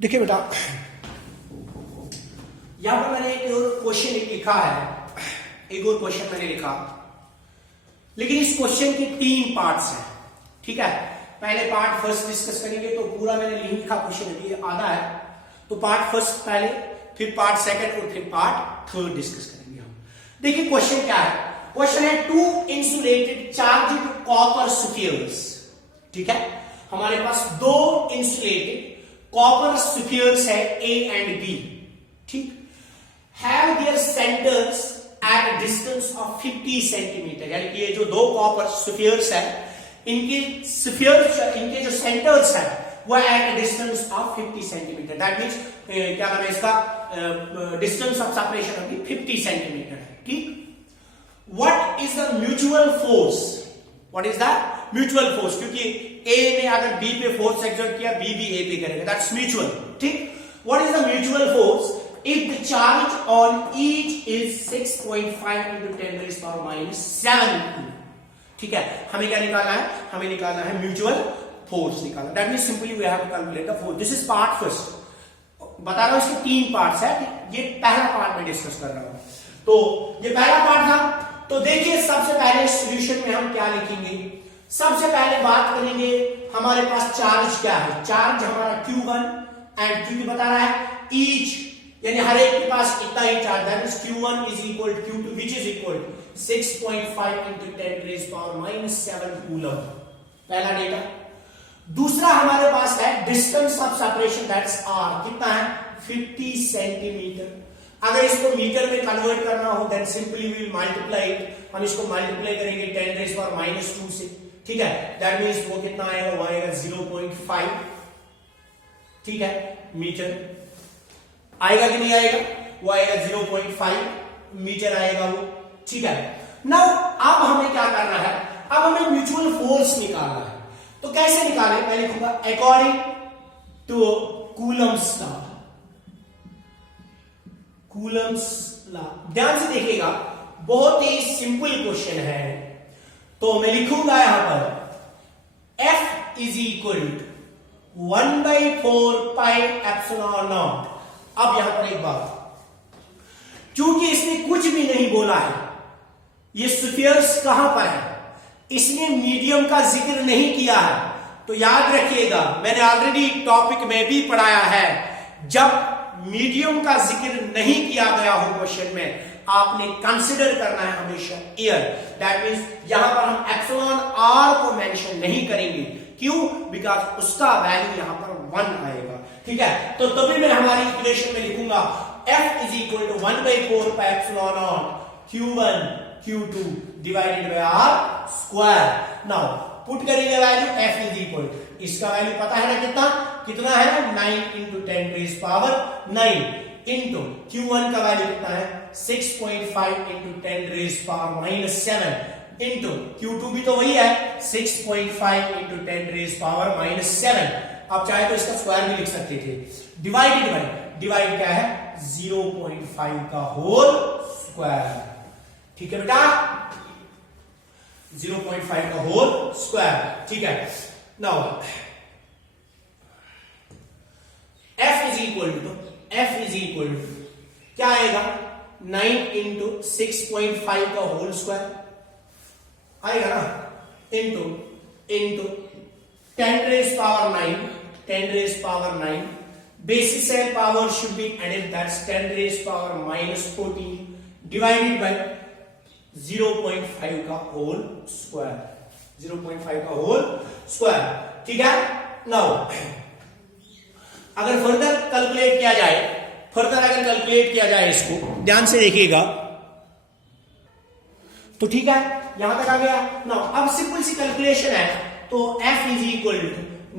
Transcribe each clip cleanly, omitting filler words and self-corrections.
देखिए बेटा, यहां पर मैंने एक और क्वेश्चन लिखा है, एक और क्वेश्चन मैंने लिखा, लेकिन इस क्वेश्चन के 3 पार्ट्स हैं। ठीक है, पहले पार्ट फर्स्ट डिस्कस करेंगे, तो पूरा मैंने नहीं लिखा क्वेश्चन, अभी आधा है, तो पार्ट फर्स्ट पहले, फिर पार्ट सेकंड और फिर पार्ट थर्ड डिस्कस करेंगे हम। देखिए क्वेश्चन क्या है, क्वेश्चन है 2 इंसुलेटेड चार्ज्ड कॉपर स्फीयर्स। ठीक है, हमारे पास 2 इंसुलेटेड कॉपर स्फीयर्स है A एंड B। ठीक, have their centres at a distance of 50 centimetre, यानी कि ये जो 2 कॉपर स्फीयर्स है, इनके जो सेंटर्स है वो at a distance of 50 centimetre. That means क्या नाम है इसका, डिस्टेंस ऑफ सेपरेशन अभी 50 सेंटीमीटर है। ठीक, what is the mutual force, what is the mutual force, क्योंकि A ने अगर B पे फोर्स एक्सर्ट किया, B भी A पे करेगा, दैट्स म्यूचुअल। ठीक, what is the mutual force if the charge on each is 6.5 into 10 raised power minus 7। ठीक है, हमें क्या निकालना है, हमें निकालना है म्यूचुअल फोर्स निकालना। That means simply we have to calculate the force. This is part first, बता रहा हूं इसके 3 पार्ट्स है, ये पहला पार्ट में डिस्कस कर रहा हूं। तो ये पहला पार्ट था, तो देखिए सबसे पहले सॉल्यूशन में हम क्या लिखेंगे। सबसे पहले बात करेंगे, हमारे पास चार्ज क्या है, चार्ज हमारा Q1 एंड क्योंकि बता रहा है ईच, यानी हर एक के पास इतना ही चार्ज है, Q1 is equal to Q2 which is equal to 6.5 into 10 raised power minus 7 coulomb. पहला डेटा। दूसरा हमारे पास है distance of separation, that's R, कितना है 50 सेंटीमीटर। अगर इसको मीटर में कन्वर्ट करना हो then simply we will multiply it, हम इसको मल्टीप्लाई करेंगे 10 raised power minus 2 से। ठीक है, दैट मींस वो कितना आएगा, वो आएगा 0.5। ठीक है, मीटर आएगा कि नहीं आएगा, वो आएगा 0.5 मीटर आएगा वो। ठीक है, नाउ अब हमें क्या करना है, अब हमें म्यूचुअल फोर्स निकालना है। तो कैसे निकालें, मैं लिखूंगा according to Coulomb's law. Coulomb's law, ध्यान से देखिएगा, बहुत ही सिंपल क्वेश्चन है। तो मैं लिखूंगा यहां पर F is equal to 1/4 pi epsilon naught. अब यहां पर एक बात, क्योंकि इसने कुछ भी नहीं बोला है, ये स्फीयर्स कहां पर है, इसने मीडियम का जिक्र नहीं किया है, तो याद रखिएगा, मैंने ऑलरेडी टॉपिक में भी पढ़ाया है, जब मीडियम का जिक्र नहीं किया गया हो क्वेश्चन में, आपने कंसिडर करना है हमेशा एयर। दैट मींस यहां पर हम एप्सिलॉन R को मेंशन नहीं करेंगे, क्यों, बिकॉज उसका वैल्यू यहां पर 1 आएगा। ठीक है, तो तभी मैं हमारी इक्वेशन में लिखूंगा F is equal to 1/4 pi epsilon naught Q1 Q2 divided by R square. Now put करेंगे वैल्यू, F इज इक्वल, इसका वैल्यू पता है ना कितना, कितना है 9 into 10 raised power 9 into Q1 का वैल्यू कितना है 6.5 into 10 raised power minus 7 into Q2 भी तो वही है 6.5 into 10 raised power minus 7। आप चाहे तो इसका स्क्वायर भी लिख सकते थे, डिवाइडेड बाय, डिवाइड क्या है 0.5 का होल स्क्वायर। ठीक है बेटा, 0.5 का होल स्क्वायर। ठीक है, now F is equal to, F is equal to क्या आएगा 9 into 6.5 का होल स्क्वायर आएगा ना, into 10 raised power 9, 10 raised power 9, basis and power should be added, that's 10 raised power minus 14 divided by 0.5 का whole square, 0.5 का whole square. ठीक है, now अगर फर्दर कैलकुलेट किया जाए, अगर कैलकुलेट किया जाए इसको ध्यान से देखिएगा, तो ठीक है, यहां तक आ गया। नाउ अब सिंपल सी कैलकुलेशन है, तो F is equal to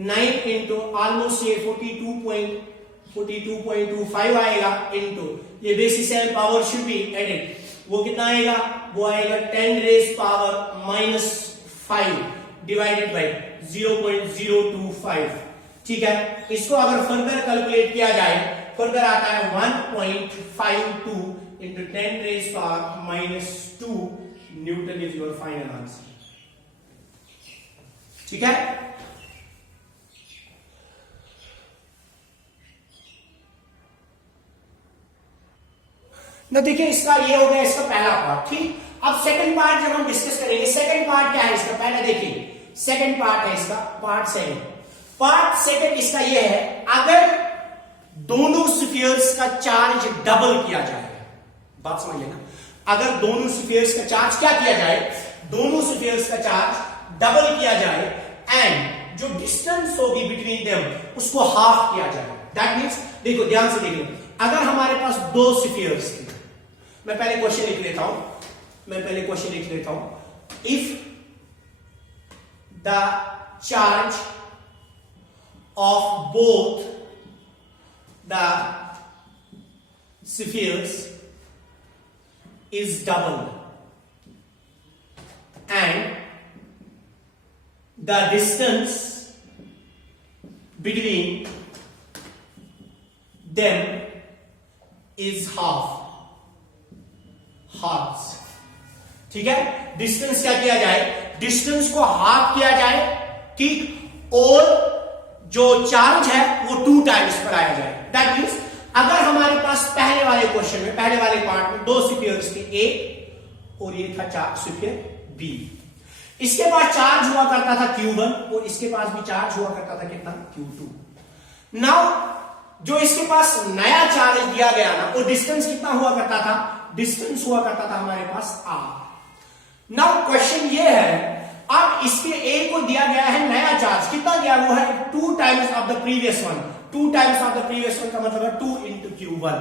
9 into almost ये 42.25 आएगा, इंटू ये basis and power should be added, वो कितना आएगा, वो आएगा 10 raise power minus 5 divided by 0.025। ठीक है, इसको अगर फर्दर कैलकुलेट किया जाए, फर्दर आता है 1.52 into 10 raise power minus 2 newton is your final answer. ठीक है, ना देखिए इसका ये हो गया इसका पहला पार्ट, ठीक। अब सेकंड पार्ट जब हम डिस्कस करेंगे, सेकंड पार्ट क्या है इसका, पहले देखिए सेकंड पार्ट है इसका पार्ट सेकंड इसका ये है, अगर दोनों स्फीयर्स का चार्ज डबल किया जाए, बात समझिए ना, अगर दोनों स्फीयर्स का चार्ज क्या किया जाए, दोनों स्फीयर्स का चार्ज डबल किया जाए एंड जो डिस्टेंस होगी बिटवीन देम उसको हाफ किया जाए। दैट मींस देखो ध्यान से देखिए, अगर हमारे पास दो स्फीयर्स थे, मैं पहले क्वेश्चन लिख लेता हूं, if the charge of both the spheres is double and the distance between them is halves, ठीक है। डिस्टेंस क्या किया जाए, डिस्टेंस को हाफ किया जाए, ठीक, और जो चार्ज है वो 2 टाइम्स पर आया जाए। दैट मीन्स अगर हमारे पास पहले वाले क्वेश्चन में, पहले वाले पार्ट में दो स्फीयर्स थे ए और ये था स्फीयर बी, इसके पास चार्ज हुआ करता था Q1 और इसके पास भी चार्ज हुआ करता था कितना, Q2। नाउ जो इसके पास नया चार्ज दिया गया ना, वो डिस्टेंस कितना हुआ करता था, डिस्टेंस हुआ करता था हमारे पास r। नाउ क्वेश्चन ये है, अब इसके ए को दिया गया है नया चार्ज, कितना दिया हुआ है, 2 times of the previous one, 2 times of the previous one का मतलब है 2 इंटू Q1,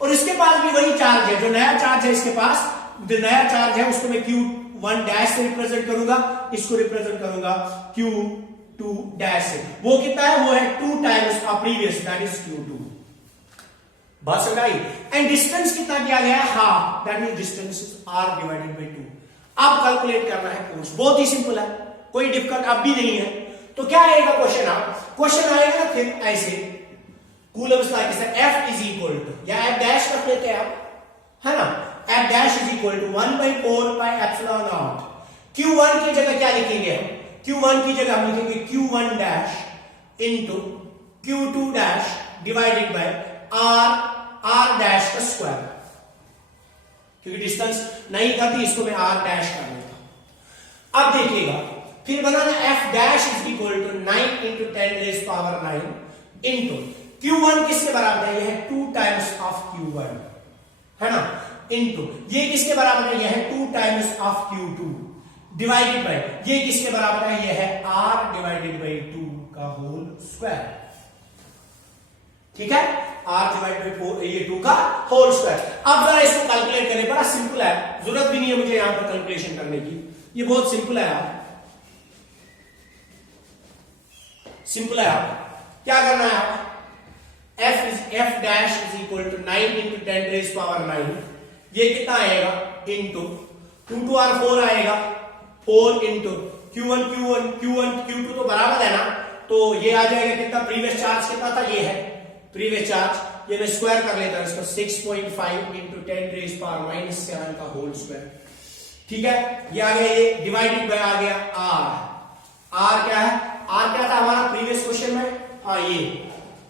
और इसके पास भी वही चार्ज है, जो नया चार्ज है इसके पास, जो नया चार्ज है उसको मैं Q1 डैश से रिप्रेजेंट करूंगा, इसको रिप्रेजेंट करूंगा Q2 डैश से, वो कितना है, वो है 2 times of previous, that is Q2। बात समझ आई। एंड डिस्टेंस कितना दिया गया है, half, that means distance is r divided by 2। अब कैलकुलेट करना है फोर्स, बहुत ही सिंपल है, कोई डिफिकल्ट अब भी नहीं है। तो क्या आएगा क्वेश्चन, आप क्वेश्चन आएगा ना फिर ऐसे, कूलम्स लॉ के साथ F इज इक्वल टू, या F डैश रख लेते हैं आप, है ना, F dash is equal to 1/4 pi epsilon naught. Q1 की जगह क्या लिखेंगे हम, Q1 की जगह हम लिखेंगे Q1 dash into Q2 dash divided by R dash का स्क्वायर, क्योंकि डिस्टेंस नहीं था तो इसको मैं R डैश कर लेता हूं। अब देखिएगा फिर बनाना F dash is equal to 9 into 10 raise power 9 into Q1 किसके बराबर है, यह है 2 टाइम्स ऑफ Q1, है ना, इंटू ये किसके बराबर है, यह है 2 times of Q2 divided bye ये किसके बराबर है, यह है R डिवाइडेड बाय 2 का होल स्क्वायर, ठीक है, R डिवाइडेड बाय ये 2 का होल स्क्वायर। अब जरा इसको कैलकुलेट करें, बड़ा सिंपल है, जरूरत भी नहीं है मुझे यहां पर कैलकुलेशन करने की, ये बहुत सिंपल है यार, सिंपल है। आप क्या करना है, आप F dash is equal to 9 into 10 raise power 9, ये कितना आएगा, इंटू 2 to R 4 आएगा, 4 इंटू Q2 तो बराबर है ना, तो ये आ जाएगा कितना, प्रीवियस चार्ज कितना था, ये है प्रीवियस चार्ज, ये मैं स्क्वायर कर लेता हूं इसको, 6.5 इंटू 10 रेज पावर -7 का होल स्क्वायर, ठीक है। ये आ गया, ये डिवाइडेड बाय आ गया R क्या है, R क्या था हमारा प्रीवियस क्वेश्चन में, ये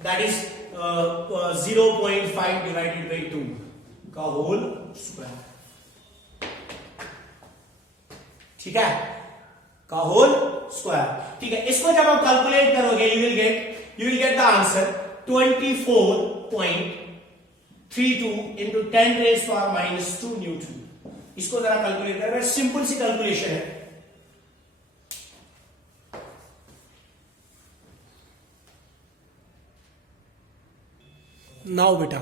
दैट इज 0.5 डिवाइडेड बाय 2 का होल स्क्वायर, ठीक है, का होल स्क्वायर, ठीक है। इसको जब आप कैलकुलेट करोगे you will get the answer 24.32 into 10 raise power -2 newton. इसको जरा कैलकुलेट करें, सिंपल सी कैलकुलेशन है। नाउ बेटा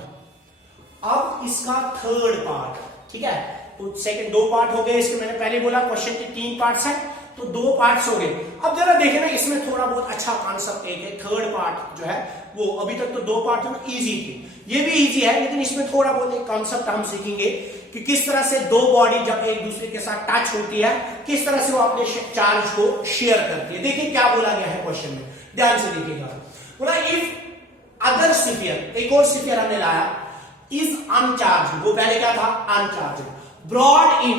अब इसका थर्ड पार्ट, ठीक है, तो सेकंड 2 पार्ट हो गए इसके, मैंने पहले बोला क्वेश्चन के 3 पार्ट्स हैं, तो 2 पार्ट्स हो गए। अब जरा देखें ना, इसमें थोड़ा बहुत अच्छा कॉन्सेप्ट एक है, थर्ड पार्ट जो है वो, अभी तक तो 2 पार्ट में इजी थे, ये भी इजी है, लेकिन इसमें थोड़ा बहुत एक कॉन्सेप्ट हम सीखेंगे कि किस तरह से 2 बॉडी जब एक दूसरे के साथ टच होती है, किस तरह से वो अपने चार्ज को शेयर करती है। देखिए क्या बोला गया है क्वेश्चन में, ध्यान से देखिएगा, बोला इफ अदर स्फीयर, एक और स्फीयर हमने लाया, इज अनचार्ज, वो पहले क्या था, uncharged, brought in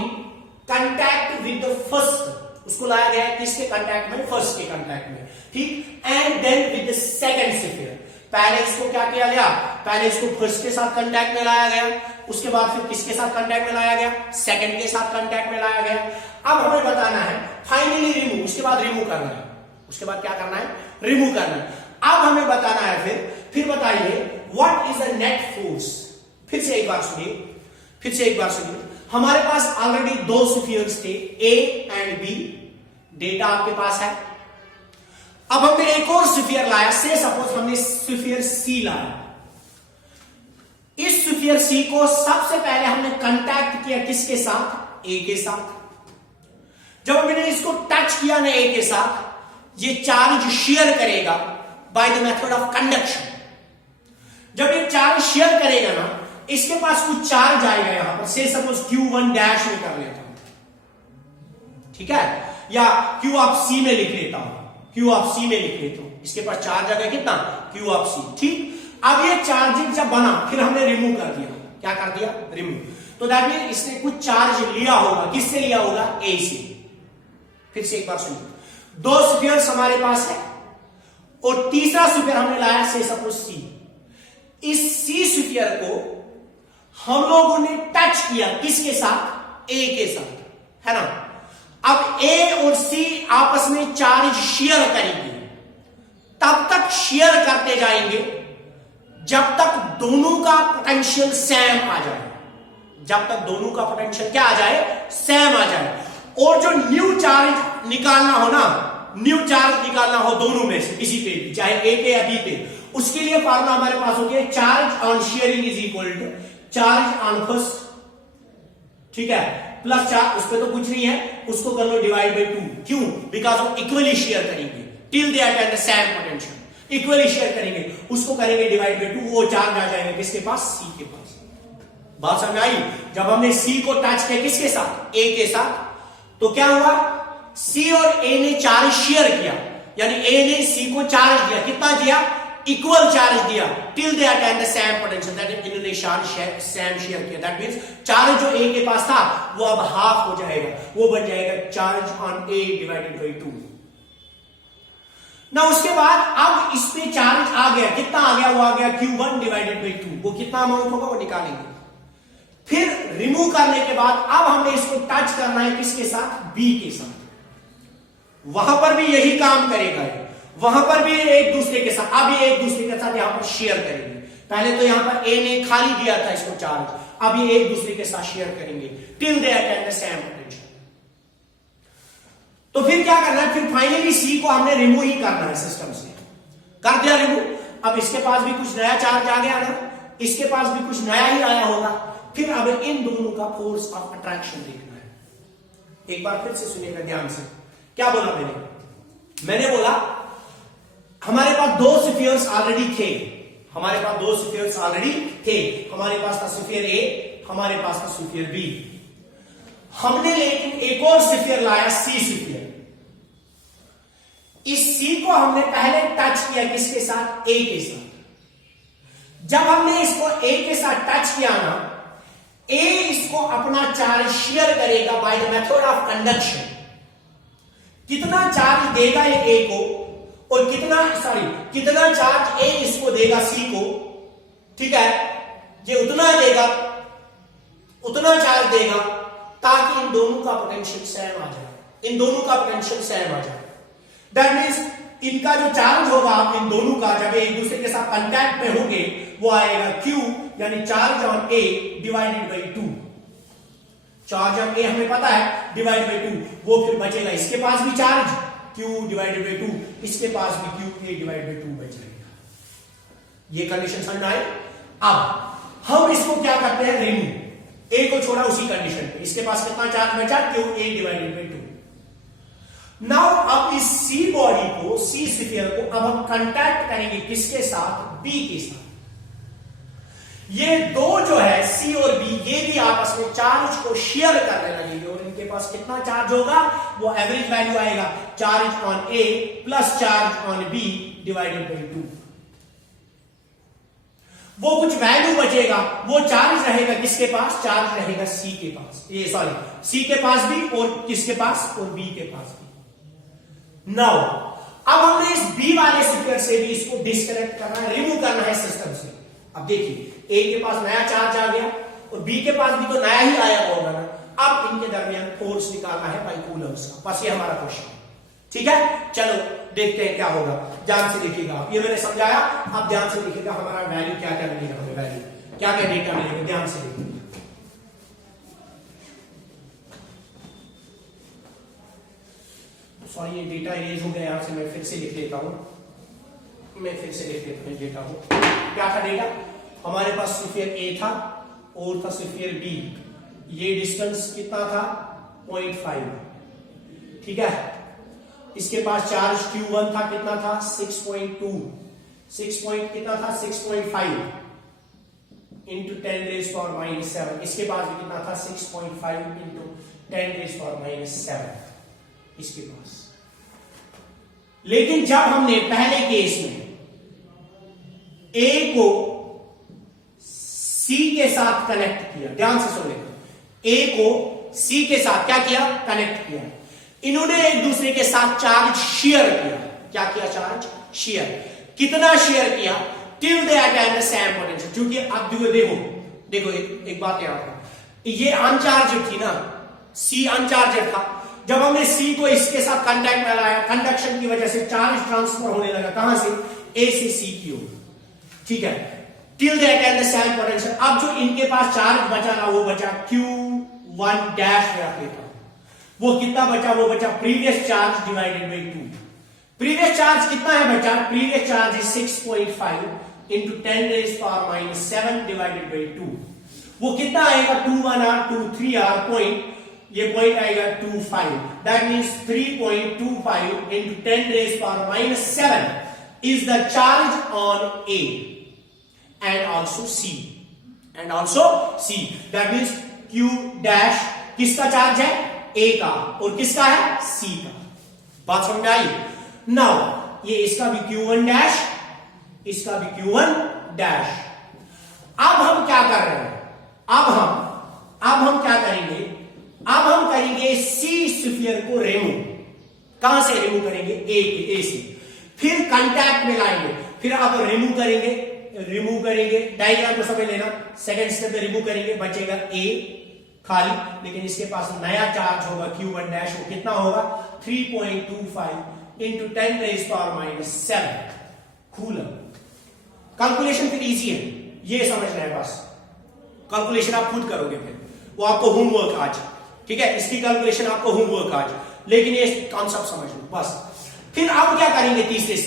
contact with the first, उसको लाया गया है किसके कंटैक्ट में, फर्स्ट के कंटैक्ट में, ठीक, and then with the second sphere, पहले इसको क्या किया गया, पहले इसको फर्स्ट के साथ कंटैक्ट में लाया गया, उसके बाद फिर किसके साथ कांटेक्ट में लाया गया, सेकंड के साथ कांटेक्ट में लाया गया। अब हमें बताना है फाइनली रिमूव, उसके बाद रिमूव करना है, उसके बाद क्या करना है, रिमूव करना है। अब हमें बताना है फिर बताइए what is the net force. फिर से एक बार सुनिए, हमारे पास ऑलरेडी दो स्फीयर्स थे ए एंड बी, डेटा आपके पास है। अब हमने एक और स्फीयर लाया, से सपोज हमने स्फीयर सी लाया। इस स्फीयर सी को सबसे पहले हमने कांटेक्ट किया किसके साथ, ए के साथ। जब हमने इसको टच किया ना ए के साथ, ये चार्ज शेयर करेगा by the method of conduction. जब ये चार्ज शेयर करेगा ना, इसके पास कुछ चार्ज आएगा यहां पर, से सपोज Q1 डैश में कर लेता हूं, ठीक है, या Q ऑफ C में लिख लेता हूं, इसके पास चार्ज आ गया कितना, Q ऑफ C, ठीक। अब ये चार्जिंग जब बना, फिर हमने रिमूव कर दिया, क्या कर दिया, रिमूव। तो दैट मीन इसने कुछ चार्ज लिया होगा, किससे लिया होगा, ए से। फिर से एक बार सुनिए, दो स्फीयर्स हमारे पास है और तीसरा स्फीयर हमने लाया से सपोज सी। इस सी स्फीयर को हम लोगों ने टच किया किसके साथ, ए के साथ, है ना। अब ए और सी आपस में चार्ज शेयर करेंगे, तब तक शेयर करते जाएंगे जब तक दोनों का पोटेंशियल सेम आ जाए, जब तक दोनों का पोटेंशियल क्या आ जाए, सेम आ जाए। और जो न्यू चार्ज निकालना हो ना, न्यू चार्ज निकालना हो दोनों में से किसी पे भी, चाहे ए पे या बी पे, उसके लिए फॉर्मूला हमारे पास होती है charge on sharing is equal to charge on first, ठीक है, प्लस चार्ज, उस पर तो कुछ नहीं है, उसको कर लो डिवाइड बाई 2। क्यों, बिकॉज वो इक्वली शेयर करेंगे till they are at the same potential, equally share करेंगे, उसको करेंगे डिवाइड बाई 2, वो चार्ज आ जाएगा किसके पास, सी के पास। बात समझ आई। जब हमने सी को टच किया किसके साथ, ए के साथ, तो क्या हुआ, सी और ए ने चार्ज शेयर किया, यानी ए ने सी को चार्ज दिया, कितना दिया, इक्वल चार्ज दिया, till they attain the same potential, that is इन्होंने चार्ज सेम शेयर किया। दैट मींस चार्ज जो ए के पास था वो अब हाफ हो जाएगा, वो बन जाएगा charge on A divided by 2 ना। उसके बाद अब इस पे चार्ज आ गया, कितना आ गया, वो आ गया Q1 डिवाइडेड बाई 2, वो कितना अमाउंट होगा वो निकालेंगे। फिर रिमूव करने के बाद अब हमने इसको टच करना है किसके साथ, बी के साथ। वहां पर भी यही काम करेगा, वहां पर भी एक दूसरे के साथ, अब ये एक दूसरे के साथ यहां पर शेयर करेंगे। पहले तो यहां पर ए ने खाली दिया था इसको चार्ज, अब ये एक दूसरे के साथ शेयर करेंगे till they attain the same potential. तो फिर क्या करना है, फिर फाइनली सी को हमने रिमूव ही करना है सिस्टम से, कर दिया रिमूव। अब इसके पास भी कुछ नया चार्ज आ गया ना, इसके पास भी कुछ नया ही आया होगा। फिर अब इन दोनों का फोर्स ऑफ अट्रैक्शन देखना है। एक बार फिर से सुनिएगा ध्यान से, क्या बोला मैंने बोला हमारे पास दो स्फीयर्स ऑलरेडी थे, हमारे पास दो स्फीयर्स ऑलरेडी थे, हमारे पास था स्फीयर ए, हमारे पास था स्फीयर बी। हमने लेकिन एक और स्फीयर लाया, सी स्फीयर। इस सी को हमने पहले टच किया किसके साथ, ए के साथ। जब हमने इसको ए के साथ टच किया ना, ए इसको अपना चार्ज शेयर करेगा by the method of conduction. कितना चार्ज देगा ये ए को और कितना चार्ज ए इसको देगा सी को, ठीक है, ये उतना देगा, उतना चार्ज देगा ताकि इन दोनों का पोटेंशियल सेम आ जाए, इन दोनों का पोटेंशियल सेम आ जाए। दैट मींस इनका जो चार्ज होगा इन दोनों का, जब एक दूसरे के साथ कांटेक्ट में होंगे, वो आएगा Q यानी charge on A divided by 2। Charge on A हमें पता है डिवाइड बाई 2, वो फिर बचेगा इसके पास भी चार्ज Q डिवाइडेड बाई 2, इसके पास भी Q ए डिवाइड बाई 2 बच जाएगा। ये कंडीशन समझ में आई। अब हम इसको क्या करते हैं, रिमूव। ए को छोड़ा उसी कंडीशन पे, इसके पास कितना चार्ज बचा, Q A divided by 2। Now अब इस सी बॉडी को, सी स्फीयर को अब हम कांटेक्ट करेंगे किसके साथ, बी के साथ। ये दो जो है सी और बी, ये भी आपस में चार्ज को शेयर करने लगेंगे और इनके पास कितना चार्ज होगा, वो एवरेज वैल्यू आएगा charge on A plus charge on B divided by 2। वो कुछ वैल्यू बचेगा, वो चार्ज रहेगा किसके पास, चार्ज रहेगा सी के पास, ये सॉरी सी के पास भी और किसके पास, और बी के पास भी। नाउ अब हमने इस बी वाले स्फीयर से भी इसको डिस्कनेक्ट करना है, रिमूव करना है सिस्टम से। अब देखिए ए के पास नया चार्ज आ गया, और बी के पास भी तो नया ही आया होगा ना। अब इनके दरमियान फोर्स निकालना है बाई कूलम्स का, बस ये हमारा क्वेश्चन। ठीक है, चलो देखते हैं क्या होगा। ध्यान से देखिएगा आप, ये मैंने समझाया, आप ध्यान से देखिएगा हमारा वैल्यू क्या क्या मिलेगा, हमें वैल्यू क्या क्या डेटा मिलेगा, ध्यान से देखिएगा। सॉरी, ये डेटा इरेज हो गया, यहां से मैं फिर से लिख लेता हूं, डेटा हो क्या था। डेटा हमारे पास स्फीयर ए था और था स्फीयर बी, ये डिस्टेंस कितना था 0.5, ठीक है। इसके पास चार्ज Q1 था, कितना था 6.2, 6.5 इंटू 10⁻⁻⁷। इसके पास भी कितना था 6.5 इंटू 10⁻⁷ इसके पास। लेकिन जब हमने पहले केस में ए को सी के साथ कनेक्ट किया, ध्यान से सुन लेते, ए को सी के साथ क्या किया, कनेक्ट किया, इन्होंने एक दूसरे के साथ चार्ज शेयर किया। क्या किया, चार्ज शेयर। कितना शेयर किया, till they attain the same potential. क्योंकि अब देखो एक बात याद रखो, ये अनचार्ज थी ना, सी अनचार्ज था। जब हमने सी को इसके साथ कांटेक्ट में लाया, कंडक्शन की वजह से चार्ज ट्रांसफर होने लगा, कहां से, ए से सी की ओर, ठीक है, till they attain the same potential. अब जो इनके पास चार्ज बचा ना, वो बचा Q1 डैश रख लेता, वो कितना बचा, वो बचा previous charge divided by 2। Previous charge कितना है बचा, previous charge is 6.5 into 10⁻⁷ divided by 2। वो कितना आएगा, 2 1 2 3 पॉइंट, ये पॉइंट आएगा 25, that means 3.25 into 10⁻⁷ is the charge on A and also see, that means Q dash किसका चार्ज है, ए का, और किसका है, सी का। बात समझ में आई। नाउ ये इसका भी Q1 डैश, इसका भी Q1 डैश। अब हम क्या कर रहे हैं, अब हम क्या करेंगे, अब हम करेंगे सी स्फीयर को रिमूव। कहां से रिमूव करेंगे, ए से, फिर कांटेक्ट में लाएंगे, फिर अब रिमूव करेंगे, डायग्राम को समझ लेना। सेकंड स्टेप में रिमूव करेंगे, बचेगा ए खाली, लेकिन इसके पास नया चार्ज होगा Q1 डैश, वो कितना होगा 3.25 इंटू 10⁻⁷ कूलम। कैलकुलेशन फिर इजी है, ये समझना है बस, कैलकुलेशन आप खुद करोगे, फिर वो आपको होमवर्क आज, ठीक है, इसकी कैलकुलेशन आपको होमवर्क आज, लेकिन ये कॉन्सेप्ट समझ लो बस। फिर अब क्या करेंगे तीसरे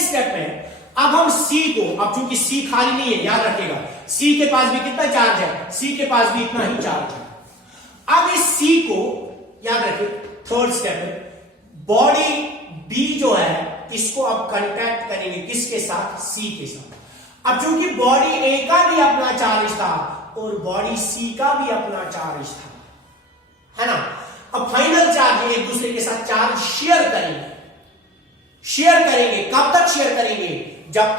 स्टेप में अब हम सी को, अब चूंकि सी खाली नहीं है, याद रखेगा, सी के पास भी कितना चार्ज है, सी के पास भी इतना ही चार्ज है। अब इस सी को याद रखिए, थर्ड स्टेप में बॉडी बी जो है, इसको अब कांटेक्ट करेंगे किसके साथ, सी के साथ। अब चूंकि बॉडी ए का भी अपना चार्ज था और बॉडी सी का भी अपना चार्ज था, है ना। अब फाइनल चार्ज एक दूसरे के साथ चार्ज शेयर करेंगे। कब तक शेयर करेंगे, जब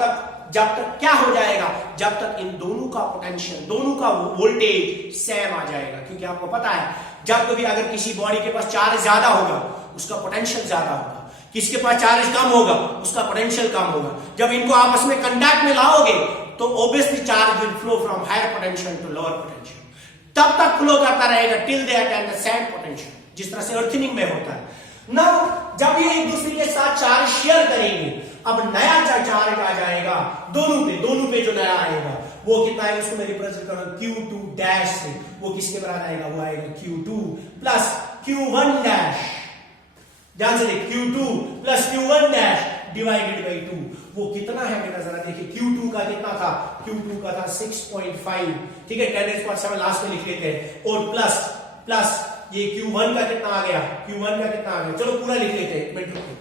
तक क्या हो जाएगा, जब तक इन दोनों का पोटेंशियल, दोनों का वोल्टेज सेम आ जाएगा। क्योंकि आपको पता है, जब कभी अगर किसी बॉडी के पास चार्ज ज्यादा होगा, उसका पोटेंशियल ज्यादा होगा, किसके पास चार्ज कम होगा, उसका पोटेंशियल कम होगा। जब इनको आपस में कांटेक्ट में लाओगे तो obviously charge will flow from higher potential to lower potential, तब तक फ्लो करता रहेगा till they attain the same potential, जिस तरह से अर्थिंग में होता है ना। जब ये एक दूसरे के साथ चार्ज शेयर करेंगे, अब नया चार्ज आ जाएगा दोनों पे जो नया आएगा वो कितना है, उसको मैं रिप्रेजेंट करूंगा Q2 डैश से। वो किसके बराबर आएगा, वो आएगा Q2 प्लस Q1 डैश। ध्यान से देख, Q2 plus Q1 dash divided by 2। वो कितना है बेटा, जरा देखिए, Q2 का कितना था, Q2 का था 6.5, ठीक है, 10⁻⁷ लास्ट में लिख लेते हैं, और प्लस ये Q1 का कितना आ गया, चलो पूरा लिख लेते हैं, एक मिनट रुकिए,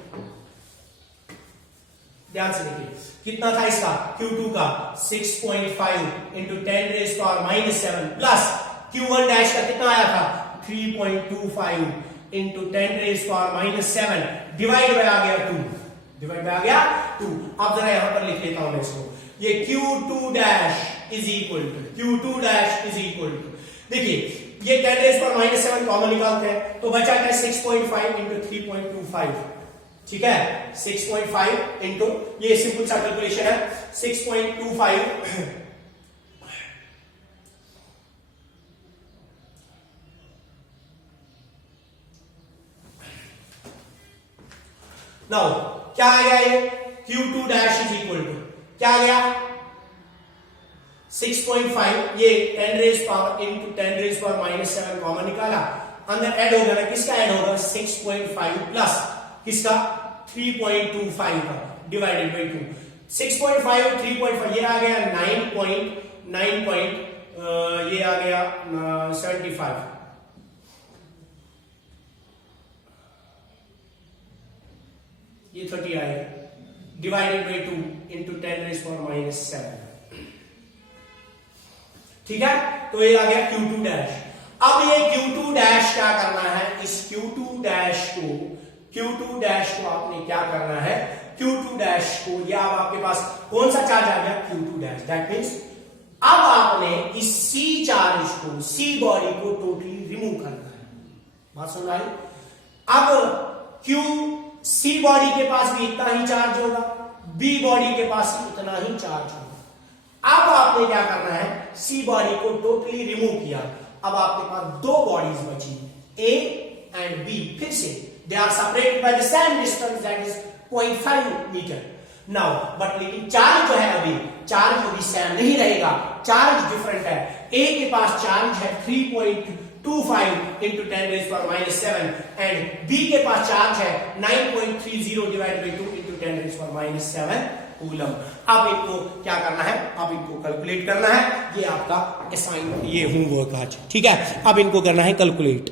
ध्यान से देखिए, कितना था इसका, Q2 का 6.5 इंटू 10⁻⁷ प्लस Q1 डैश का कितना आया था 3.25 इंटू 10⁻⁷ डिवाइड बाय आ गया 2। अब जरा यहां पर लिख लेता हूं मैं इसको, ये Q2 dash is equal to देखिए, ये 10⁻⁷ कॉमन निकालते हैं तो बचा है 6.5 इंटू 3.25, ठीक है, 6.5 इंटू, ये सिंपल सा कैलकुलेशन है, 6.25 नाउ क्या आ गया ये Q2 dash is equal to क्या आ गया 6.5 ये 10 raise power into 10 raise power -7 common निकाला अंदर ऐड होगा ना किसका ऐड होगा 6.5 प्लस किसका 3.25 का डिवाइडेड बाई 2 6.5 और 3.5 ये आ गया 9.9 ये आ गया 75 ये 30 आएगा divided by 2 into 10 raise power -7 ठीक है तो ये आ गया Q2 डैश अब ये Q2 डैश क्या करना है इस Q2 डैश को आपने क्या करना है Q2 डैश को ये अब आपके पास कौन सा चार्ज आ गया Q2 डैश दैट मींस अब आपने इस C चार्ज को C बॉडी को टोटली रिमूव करना है बात समझ आई अब Q C बॉडी के पास भी इतना ही चार्ज होगा B बॉडी के पास भी उतना ही चार्ज होगा अब आपने क्या करना है C बॉडी को टोटली रिमूव किया अब आपके पास दो बॉडीज बची A एंड B फिर से they are separated by the same distance that is 0.5 metre now but लेकिन चार्ज जो है चार्ज अभी सेम नहीं रहेगा चार्ज डिफरेंट है A के पास चार्ज है 3.25 into 10 raised power -7 and B के पास चार्ज है 9.30 divided by 2 into 10 raised power -7 coulomb अब इनको क्या करना है अब इनको कैलकुलेट करना है ये आपका असाइनमेंट ये होमवर्क आज ठीक है अब इनको करना है कैलकुलेट